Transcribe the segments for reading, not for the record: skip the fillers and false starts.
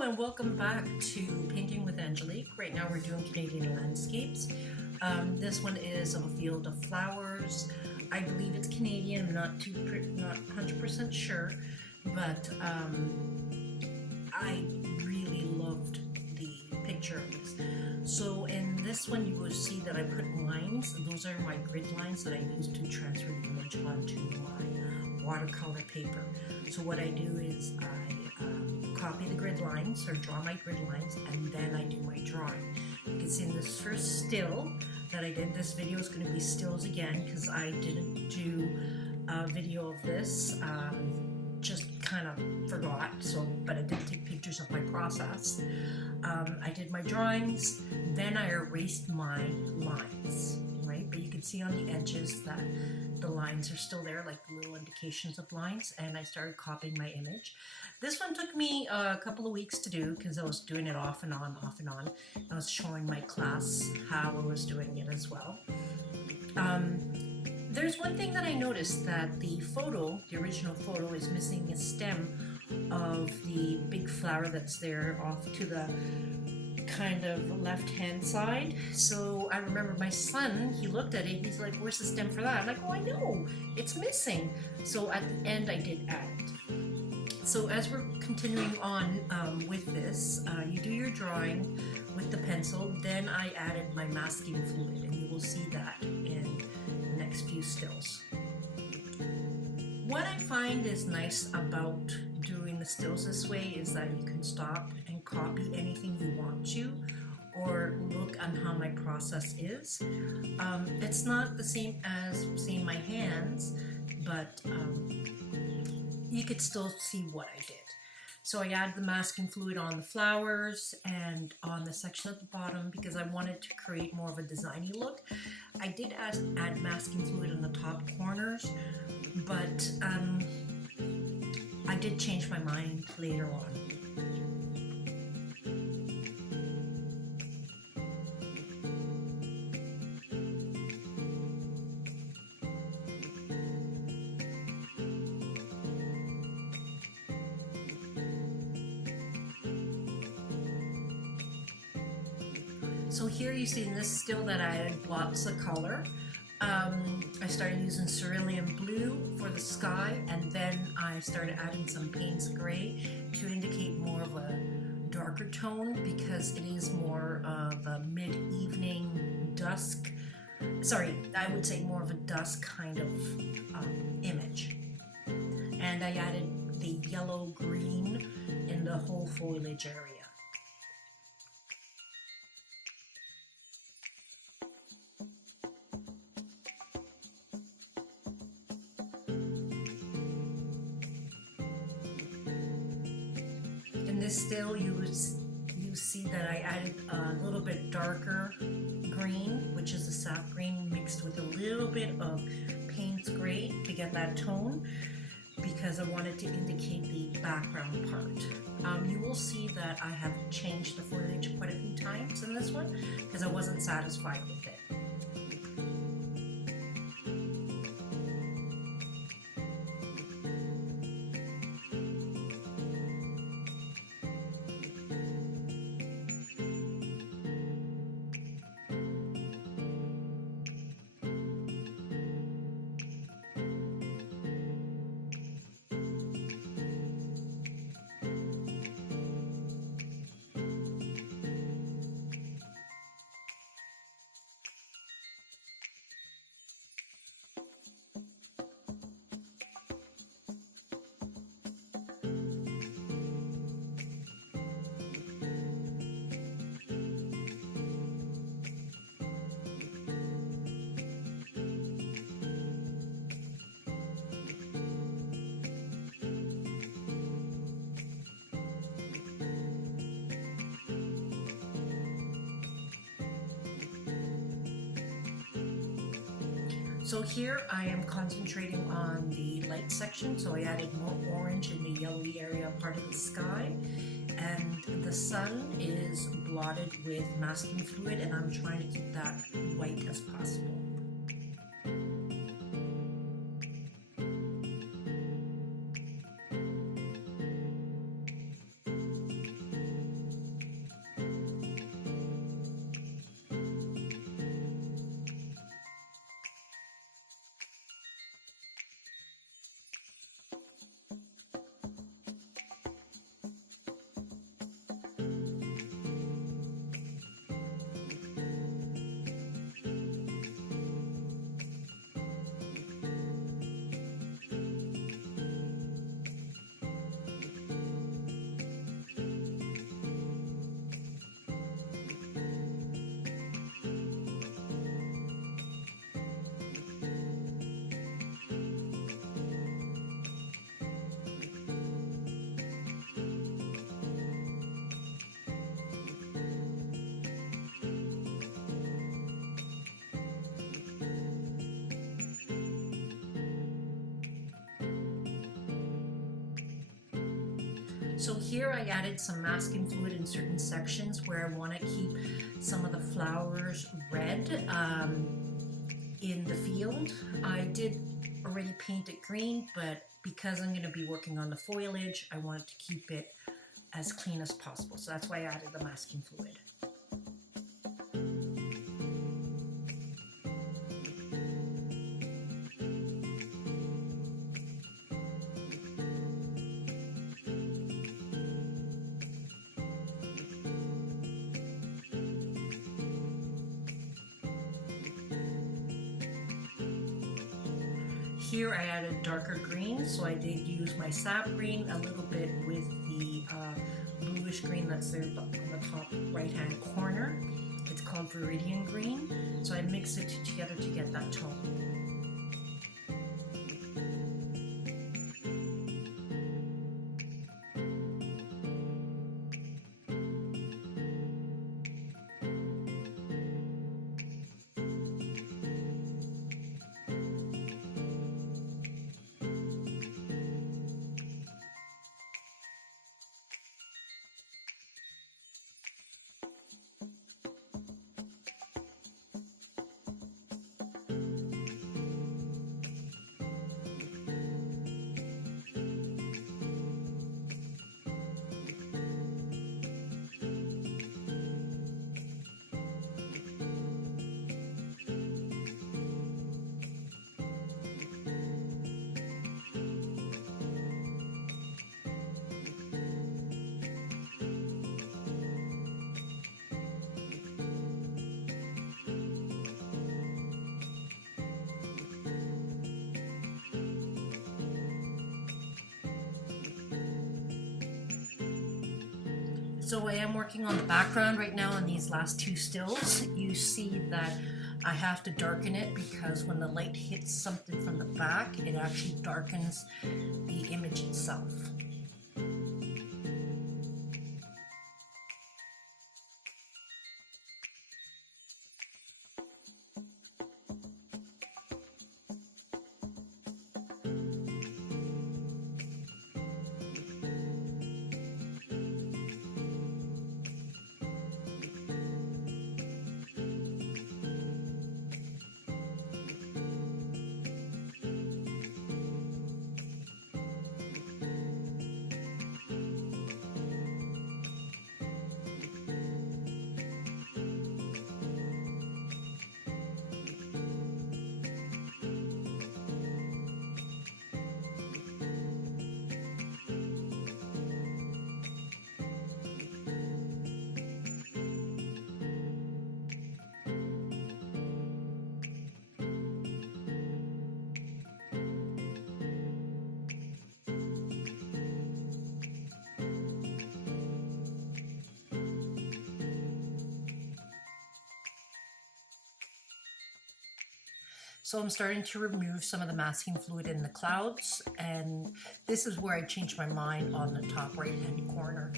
And welcome back to Painting with Angelique. Right now we're doing Canadian landscapes. This one is of a field of flowers. I believe it's Canadian. I'm not 100% sure, but I really loved the picture of this. So in this one you will see that I put lines. Those are my grid lines that I use to transfer the image onto my watercolor paper. So what I do is I copy the grid lines or draw my grid lines, and then I do my drawing. You can see in this first still that I did, this video is going to be stills again because I didn't do a video of this, just kind of forgot, but I did take pictures of my process. I did my drawings, then I erased my lines, right? But you can see on the edges that the lines are still there, like little indications of lines, and I started copying my image. This one took me a couple of weeks to do because I was doing it off and on. I was showing my class how I was doing it as well. There's one thing that I noticed, that the original photo, is missing a stem of the big flower that's there off to the kind of left-hand side. So I remember my son, he looked at it, he's like, "Where's the stem for that?" I'm like, "Oh, I know, it's missing." So at the end I did add it. So as we're continuing on with this, you do your drawing with the pencil, then I added my masking fluid, and you will see that in the next few stills. What I find is nice about doing the stills this way is that you can stop and copy anything you want to, or look on how my process is. It's not the same as seeing my hands, but you could still see what I did. So I added the masking fluid on the flowers and on the section at the bottom because I wanted to create more of a designy look. I did add masking fluid on the top corners, but I did change my mind later on. So here you see in this still that I added lots of color. I started using cerulean blue for the sky, and then I started adding some Payne's gray to indicate more of a darker tone, because it is more of a mid-evening dusk, I would say more of a dusk kind of image. And I added the yellow-green in the whole foliage area. In this still, you see that I added a little bit darker green, which is a sap green mixed with a little bit of Payne's gray to get that tone, because I wanted to indicate the background part. You will see that I have changed the foliage quite a few times in this one because I wasn't satisfied with it. So here I am concentrating on the light section, so I added more orange in the yellowy area part of the sky, and the sun is blotted with masking fluid, and I'm trying to keep that white as possible. So here I added some masking fluid in certain sections where I want to keep some of the flowers red in the field. I did already paint it green, but because I'm going to be working on the foliage, I wanted to keep it as clean as possible. So that's why I added the masking fluid. Here I added darker green, so I did use my sap green a little bit with the bluish green that's there on the top right hand corner. It's called Viridian green, so I mix it together to get that tone. So I am working on the background right now on these last two stills. You see that I have to darken it because when the light hits something from the back, it actually darkens the image itself. So I'm starting to remove some of the masking fluid in the clouds, and this is where I changed my mind on the top right hand corner.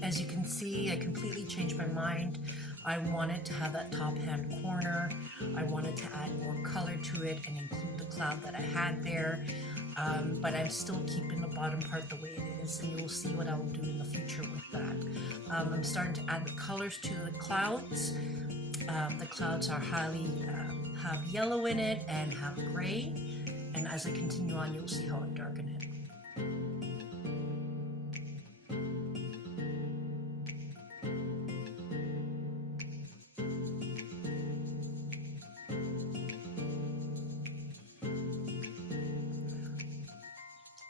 As you can see, I completely changed my mind. I wanted to have that top hand corner. I wanted to add more color to it and include the cloud that I had there. but I'm still keeping the bottom part the way it is, and you'll see what I'll do in the future with that. I'm starting to add the colors to the clouds. The clouds are highly have yellow in it and have gray, and as I continue on, you'll see how I darken it.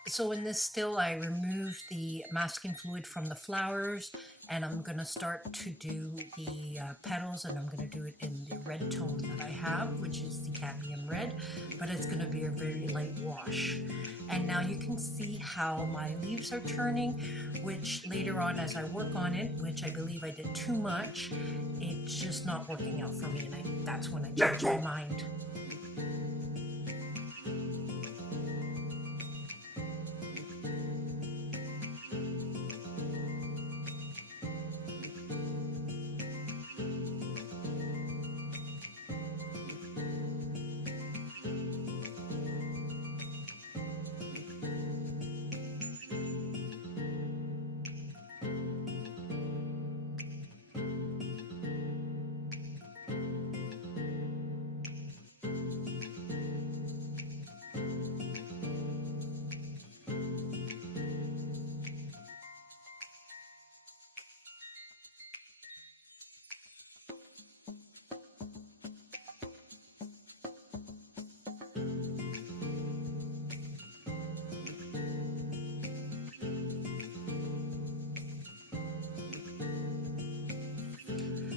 So in this still, I removed the masking fluid from the flowers, and I'm going to start to do the petals, and I'm going to do it in the red tone that I have, which is the cadmium red, but it's going to be a very light wash. And now you can see how my leaves are turning, which later on as I work on it, which I believe I did too much, it's just not working out for me, and that's when I change my mind.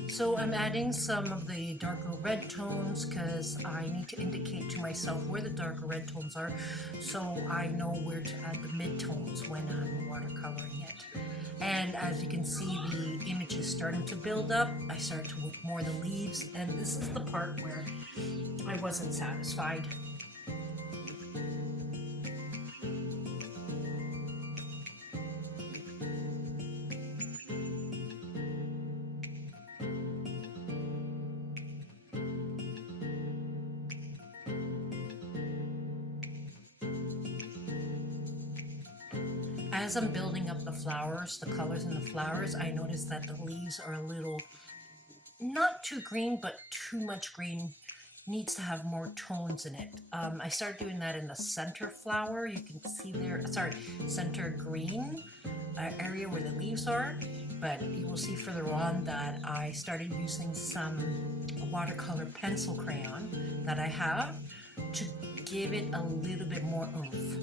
So I'm adding some of the darker red tones because I need to indicate to myself where the darker red tones are, so I know where to add the mid-tones when I'm watercoloring it. And as you can see, the image is starting to build up. I start to work more the leaves, and this is the part where I wasn't satisfied. As I'm building up the flowers, the colors in the flowers, I noticed that the leaves are a little, not too green, but too much green. Needs to have more tones in it. I started doing that in the center flower. You can see there, sorry, center green area where the leaves are. But you will see further on that I started using some watercolor pencil crayon that I have to give it a little bit more oomph.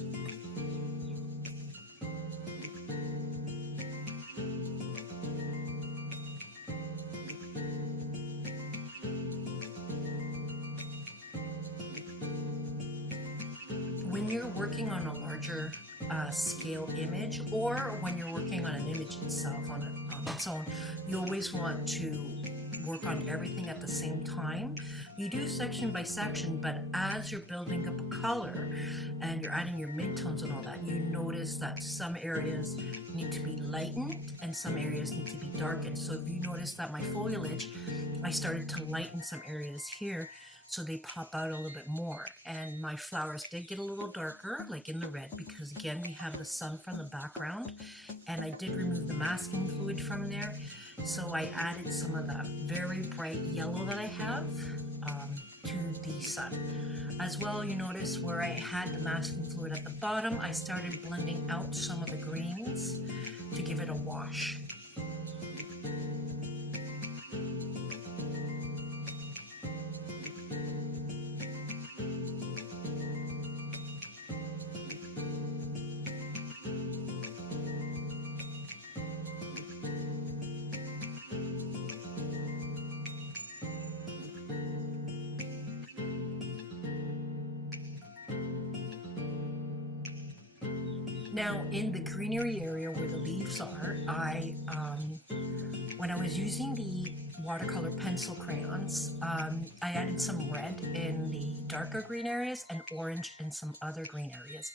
When you're working on a larger scale image, or when you're working on an image itself on its own, you always want to work on everything at the same time. You do section by section, but as you're building up a color and you're adding your midtones and all that, you notice that some areas need to be lightened and some areas need to be darkened. So if you notice that my foliage, I started to lighten some areas here so they pop out a little bit more. And my flowers did get a little darker, like in the red, because again, we have the sun from the background, and I did remove the masking fluid from there. So I added some of the very bright yellow that I have to the sun. As well, you notice where I had the masking fluid at the bottom, I started blending out some of the greens to give it a wash. Now in the greenery area where the leaves are, when I was using the watercolor pencil crayons, I added some red in the darker green areas and orange in some other green areas.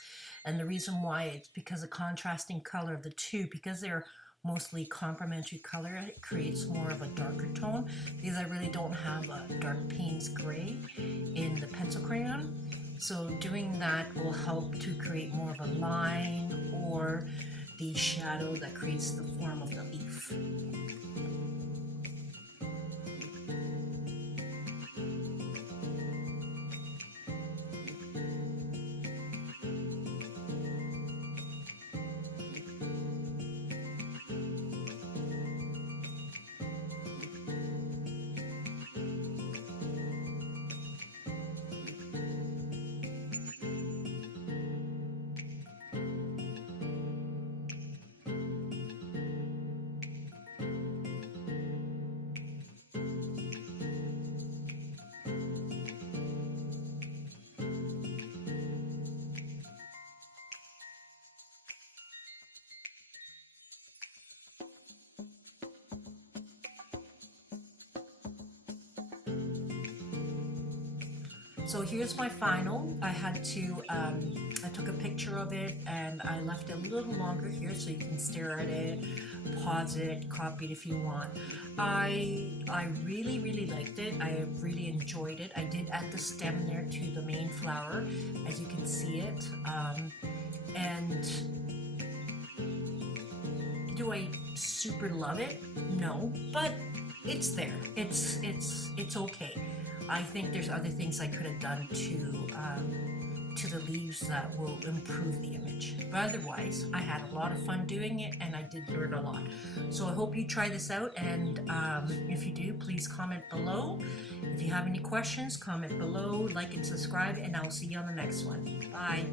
And the reason why, it's because the contrasting color of the two, because they're mostly complementary color, it creates more of a darker tone, because I really don't have a dark Payne's gray in the pencil crayon. So doing that will help to create more of a line or the shadow that creates the form of the leaf. So here's my final. I took a picture of it and I left it a little longer here so you can stare at it, pause it, copy it if you want. I really liked it. I really enjoyed it. I did add the stem there to the main flower, as you can see it. And do I super love it? No, but it's there. It's okay. I think there's other things I could have done to the leaves that will improve the image. But otherwise, I had a lot of fun doing it and I did learn a lot. So I hope you try this out, and if you do, please comment below. If you have any questions, comment below, like and subscribe, and I'll see you on the next one. Bye.